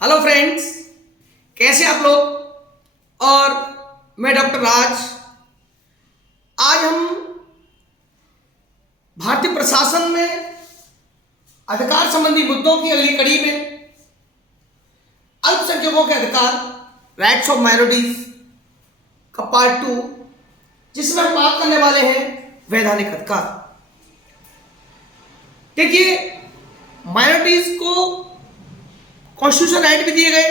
Hello friends, कैसे आप लोग। और मैं डॉक्टर राज। आज हम भारतीय प्रशासन में अधिकार संबंधी मुद्दों की अगली कड़ी में अल्पसंख्यकों के अधिकार, राइट्स ऑफ माइनॉरिटीज का पार्ट 2, जिसमें हम बात करने वाले हैं वैधानिक अधिकार। देखिए, माइनॉरिटीज को कॉन्स्टिट्यूशन राइट भी दिए गए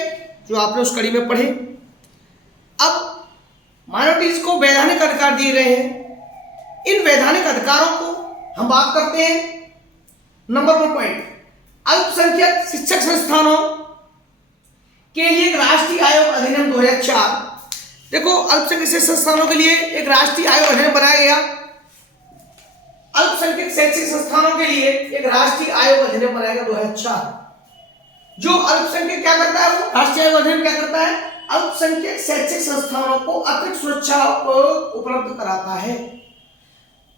जो आपने उस कड़ी में पढ़े। अब माइनॉरिटीज को वैधानिक अधिकार दिए गए हैं। इन वैधानिक अधिकारों को हम बात करते हैं। नंबर 1 पॉइंट, अल्पसंख्यक शिक्षक संस्थानों के लिए एक राष्ट्रीय आयोग अधिनियम 2004। देखो, अल्पसंख्यक शिक्षक संस्थानों के लिए एक राष्ट्रीय आयोग अधिनियम बनाया गया। अल्पसंख्यक शैक्षिक संस्थानों के लिए एक राष्ट्रीय आयोग अधिनियम बनाया गया 2004। जो अल्पसंख्यक क्या करता है, वो राष्ट्रीय आयोग अधिनियम क्या करता है, अल्पसंख्यक शैक्षिक संस्थानों को अतिरिक्त सुरक्षा को उपलब्ध कराता है।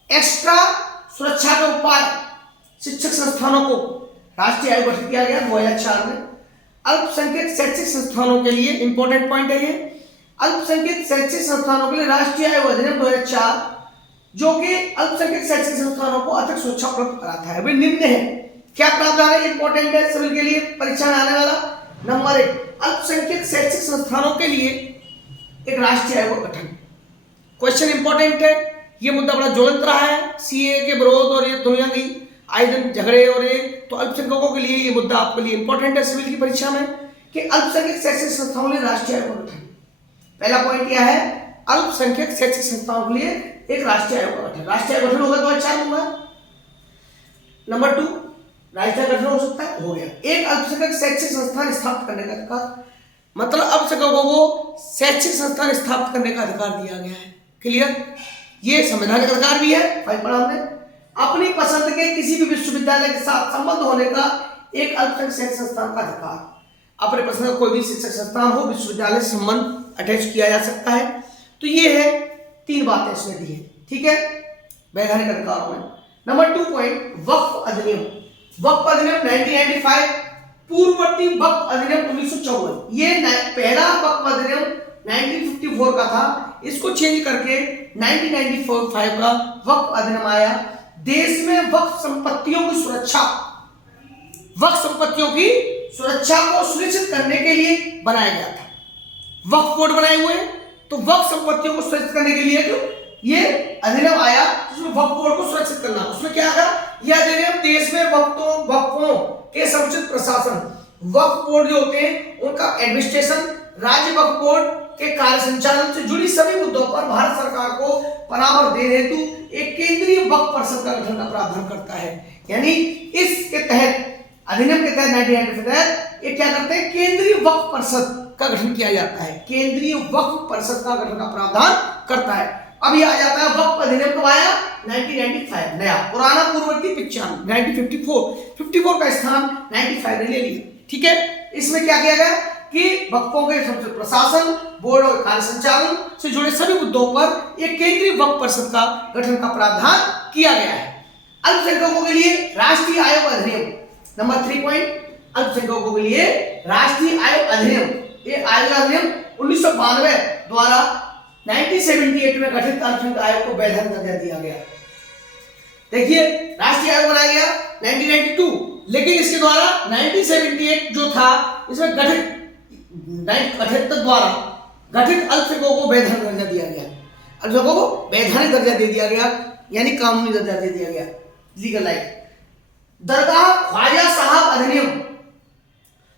एक्स्ट्रा सुरक्षा के उपाय शिक्षक संस्थानों को राष्ट्रीय आयोग गठित किया गया 2004 में। अल्पसंख्यक शैक्षिक संस्थानों के लिए इंपॉर्टेंट पॉइंट है ये, अल्पसंख्यक शैक्षिक संस्थानों के लिए राष्ट्रीय आयोग अधिनियम 2004 जो कि अल्पसंख्यक शैक्षिक संस्थानों को अतिरिक्त सुरक्षा उपलब्ध कराता है। वे निम्न है, क्या प्रावधान है, इंपॉर्टेंट है सिविल के लिए, परीक्षा में आने वाला। नंबर 1, अल्पसंख्यक शैक्षिक संस्थानों के लिए एक राष्ट्रीय आयोग का गठन। क्वेश्चन इंपॉर्टेंट है, ये मुद्दा बड़ा ज्वलंत रहा है। सीए के विरोध और ये दुनिया की आए दिन झगड़े और ये, तो अल्पसंख्यकों के लिए ये मुद्दा आपके लिए इंपॉर्टेंट है सिविल की परीक्षा में कि अल्पसंख्यक शैक्षिक संस्थाओं के लिए राष्ट्रीय आयोग का गठन। पहला पॉइंट क्या है, अल्पसंख्यक शैक्षिक संस्थाओं के लिए एक राष्ट्रीय आयोग का गठन। राष्ट्रीय गठन होगा 2004 में हुआ। नंबर 2, राष्ट्रीय गठन हो सकता है, हो गया। एक अल्पसंख्यक शैक्षिक संस्थान स्थापित करने का अधिकार, मतलब अल्पसंख्यकों को शैक्षिक संस्थान स्थापित करने का अधिकार दिया गया है। क्लियर, ये संवैधानिक अधिकार भी है। भाई पढ़ा हमने, अपनी पसंद के किसी भी विश्वविद्यालय के साथ संबंध होने का एक अल्पसंख्यक शैक्षिक संस्थान का अधिकार। अपने पसंद का कोई भी शिक्षक संस्थान हो, विश्वविद्यालय से संबंध अटैच किया जा सकता है। तो ये है 3 बातें इसमें दी है, ठीक है, वैधानिक अधिकारों में। नंबर 2 पॉइंट, वक्फ अधिनियम। वक्फ अधिनियम 1995, पूर्ववर्ती वक्फ अधिनियम 1954। ये पहला वक्फ अधिनियम 1954 का था, इसको चेंज करके 1995 का वक्फ अधिनियम आया। देश में वक्फ संपत्तियों की सुरक्षा, वक्फ संपत्तियों की सुरक्षा को सुनिश्चित करने के लिए बनाया गया था। वक्फ बोर्ड बनाए हुए हैं, तो वक्फ संपत्तियों को सुरक्षित करने के लिए तो ये अधिनियम आया जिसमें वक्फ बोर्ड को सुरक्षित करना। उसमें क्या था, यह अधिनियम देश में वक्फों के समुचित प्रशासन, वक्फ बोर्ड जो होते हैं उनका एडमिनिस्ट्रेशन, राज्य वक्फ बोर्ड के कार्य संचालन से जुड़ी सभी मुद्दों पर भारत सरकार को परामर्श देने हेतु एक केंद्रीय वक्फ परिषद का गठन का प्रावधान करता है। यानी इसके तहत, अधिनियम के तहत 1995 के तहत ये क्या करते हैं, केंद्रीय वक्फ परिषद का गठन किया जाता है। केंद्रीय वक्फ परिषद का गठन का प्रावधान करता है। अब ये आ जाता है वक्फ अधिनियम कब आया, 1995 नया, पुराना पूर्ववर्ती 1954 का स्थान 95 ने ले लिया। ठीक है, इसमें क्या किया गया कि वक्फों के प्रशासन, बोर्ड और कार्य संचालन से जुड़े सभी मुद्दों पर एक केंद्रीय वक्फ परिषद का गठन का प्रावधान किया गया है। अल्पसंख्यकों के लिए राष्ट्रीय आयोग अधिनियम। नंबर 3 पॉइंट, अल्पसंख्यकों के लिए राष्ट्रीय आयोग अधिनियम। ये आयोग अधिनियम 1992 द्वारा 1978 में गठित अल्पसंख्यक आयोग को वैधानिक दर्जा दिया गया। देखिए, राष्ट्रीय आयोग बनाया गया 1992, लेकिन इसके द्वारा 1978 जो था, इसमें गठित द्वारा गठित अल्पसंख्यकों को वैधानिक दर्जा दिया गया। अल्पसंख्यकों को वैधानिक दर्जा दे दिया गया, यानी कानूनी दर्जा दे दिया गया, लीगल लाइक। दरगाह ख्वाजा साहब अधिनियम।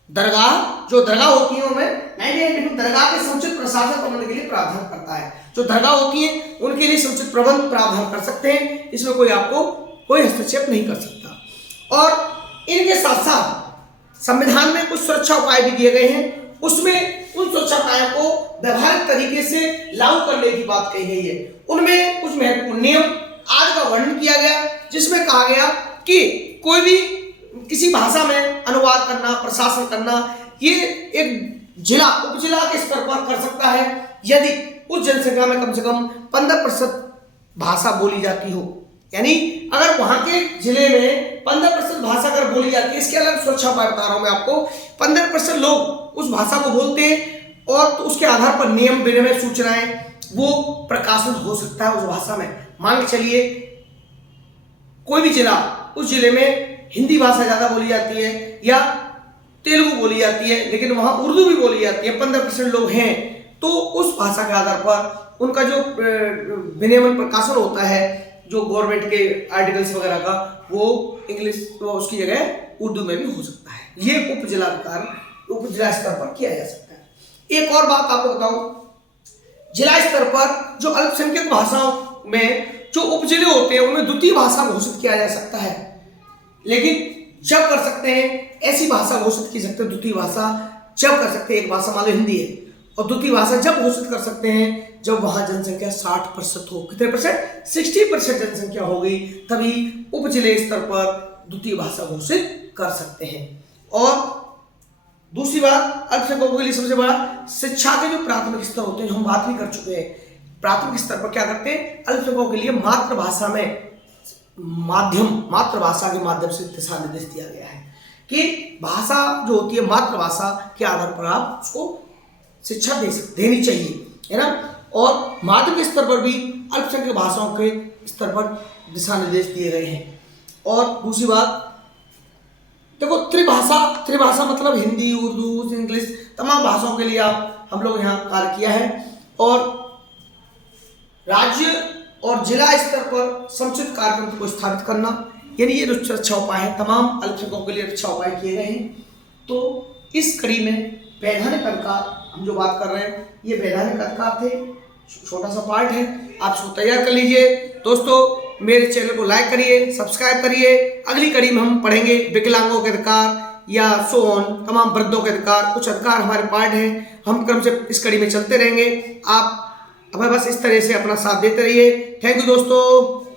दरगाह, जो दरगाह होती है उनमें 1992 दरगाह के समुचित प्रशासन प्रबंध के लिए प्रावधान करता है। जो दरगाह होती है उनके लिए समुचित प्रबंध प्रावधान कर सकते हैं, इसमें कोई आपको कोई हस्तक्षेप नहीं कर सकता। और इनके साथ साथ संविधान में कुछ सुरक्षा उपाय भी दिए गए हैं, उसमें उन सुरक्षा उपायों को व्यवहारिक तरीके से लागू करने की बात कही गई है। उनमें कुछ महत्वपूर्ण नियम आदि का वर्णन किया गया, जिसमें कहा गया कि कोई भी किसी भाषा में अनुवाद करना, प्रशासन करना, ये एक जिला, उपजिला के स्तर पर कर सकता है यदि उस जनसंख्या में कम से कम 15% भाषा बोली जाती हो। यानी अगर वहां के जिले में 15% भाषा अगर बोली जाती है, इसके अलग सुरक्षा उपाय बता रहा हूं मैं आपको। 15% लोग उस भाषा को बोलते हैं और तो उसके आधार पर नियम विनिमय सूचनाएं वो प्रकाशन हो सकता है उस भाषा में। मान के चलिए कोई भी जिला, उस जिले में हिंदी भाषा ज्यादा बोली जाती है या तेलुगु बोली जाती है, लेकिन वहां उर्दू भी बोली जाती है, 15% लोग हैं, तो उस भाषा के आधार पर उनका जो विनियमन प्रकाशन होता है जो गवर्नमेंट के आर्टिकल्स वगैरह का, वो इंग्लिश तो उसकी जगह उर्दू में भी हो सकता है। ये उप जिला स्तर पर किया जा सकता है। एक और बात आपको बताऊं, जिला स्तर पर जो अल्पसंख्यक भाषाओं में जो उपजिले होते हैं उनमें द्वितीय भाषा घोषित किया जा सकता है। लेकिन जब कर सकते हैं ऐसी भाषा घोषित की सकते हैं, द्वितीय भाषा जब कर सकते हैं, एक भाषा मान लो हिंदी है और द्वितीय भाषा जब घोषित कर सकते हैं जब वहां जनसंख्या 60% हो। कितने परसेंट? 60% जनसंख्या हो गई, तभी उपजिले स्तर पर द्वितीय भाषा घोषित कर सकते हैं। और दूसरी बात, अल्पसंख्यकों के लिए सबसे बड़ा शिक्षा के जो प्राथमिक स्तर होते हैं, हम बात भी कर चुके हैं। प्राथमिक स्तर पर क्या करते हैं, अल्पसंख्यकों के लिए मातृभाषा में मातृभाषा के माध्यम से दिशा निर्देश दिया गया है कि भाषा जो होती है मातृभाषा के आधार पर आप उसको शिक्षा देनी चाहिए, है ना। और माध्यमिक स्तर पर भी अल्पसंख्यक भाषाओं के स्तर पर दिशा निर्देश दिए गए हैं। और दूसरी बात देखो, त्रिभाषा मतलब हिंदी, उर्दू, इंग्लिश, तमाम भाषाओं के लिए हम लोग यहाँ कार्य किया है। और राज्य और जिला स्तर पर समुचित कार्यक्रम को स्थापित करना, यानी ये जो रक्षा उपाय है तमाम अल्पसंख्यकों के लिए रक्षा उपाय किए गए हैं। तो इस कड़ी में वैधानिक अधिकार हम जो बात कर रहे हैं, ये वैधानिक अधिकार थे, छोटा सा पार्ट है, आप इसको तैयार कर लीजिए। दोस्तों मेरे चैनल को लाइक करिए, सब्सक्राइब करिए। अगली कड़ी में हम पढ़ेंगे विकलांगों के अधिकार या सो ऑन, तमाम वृद्धों के अधिकार, कुछ अधिकार हमारे पार्ट हैं, हम क्रम से इस कड़ी में चलते रहेंगे। आप हमें बस इस तरह से अपना साथ देते रहिए। थैंक यू दोस्तों।